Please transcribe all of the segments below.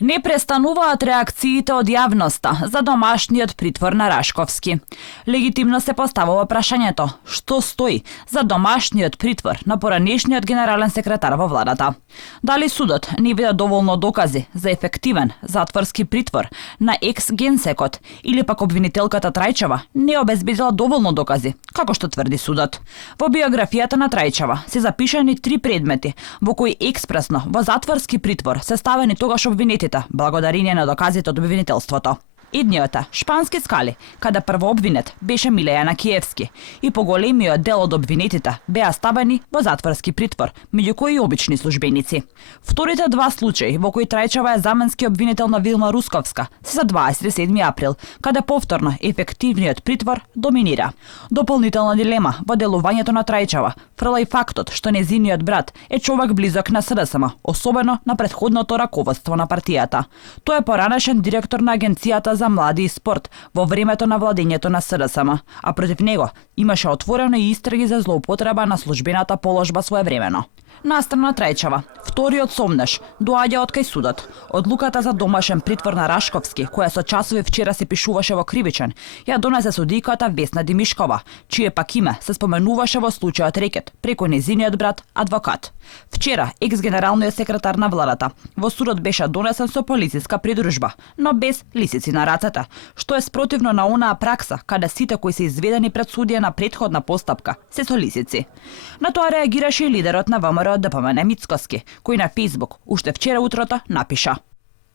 Не престануваат реакциите од јавноста за домашниот притвор на Рашковски. Легитимно се поставува прашањето што стои за домашниот притвор на поранешниот генерален секретар во владата. Дали судот не вида доволно докази за ефективен затворски притвор на екс-генсекот или пак обвинителката Трајчева не обезбедила доволно докази, како што тврди судот. Во биографијата на Трајчева се запишани 3 предмети во кои експресно во затворски притвор се ставени тогаш обвинетите благодарение на доказите од обвинителството. Едниот е шпански скали, каде првообвинет беше Милејана Киевски и поголемиот дел од обвинетите беа ставени во затворски притвор, меѓу кои и обични службеници. Вторите 2 случаи во кои Трајчева е заменски обвинител на Вилма Русковска се за 27 април, каде повторно ефективниот притвор доминира. Дополнителна дилема во делувањето на Трајчева фрла и фактот што незиниот брат е човек близок на СДСМ, особено на претходното раководство на партијата. Тој е поранешен директор на Агенцијата за млади и спорт во времето на владењето на СДСМ, а против него имаше отворено и истраги за злоупотреба на службената положба своевремено. Настрана Трајчева, вториот сомнеш, доаѓа од кај судот. Одлуката за домашен притвор на Рашковски, која со часови вчера се пишуваше во кривичен, ја донесе судиката Весна Димишкова, чие пак име се споменуваше во случајот Рекет преку незиниот брат адвокат. Вчера екс-генералниот секретар на владата во судот беше донесен со полициска придружба, но без лисици на рацете, што е спротивно на онаа пракса каде сите кои се изведени пред судија на претходна постапка се со лисици. На тоа реагираше и лидерот на ВМРО ДПМН Мицкоски, кој на Фејсбук уште вчера утрото напиша: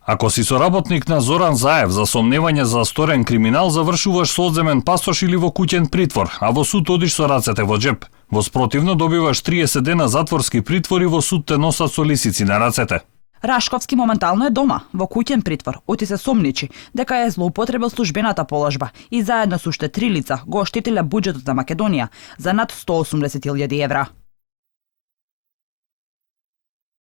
Ако си соработник на Зоран Заев за сомневање за сторен криминал, завршуваш со одземен пасош или во куќен притвор, а во суд одиш со рацете во џеп. Во спротивно добиваш 30 дена затворски притвор и во суд те носат со лисици на рацете. Рашковски моментално е дома, во куќен притвор, оти се сомничи дека е злоупотребил службената положба и заедно со уште 3 лица го оштетиле буџетот на Македонија за над 180.000 евра.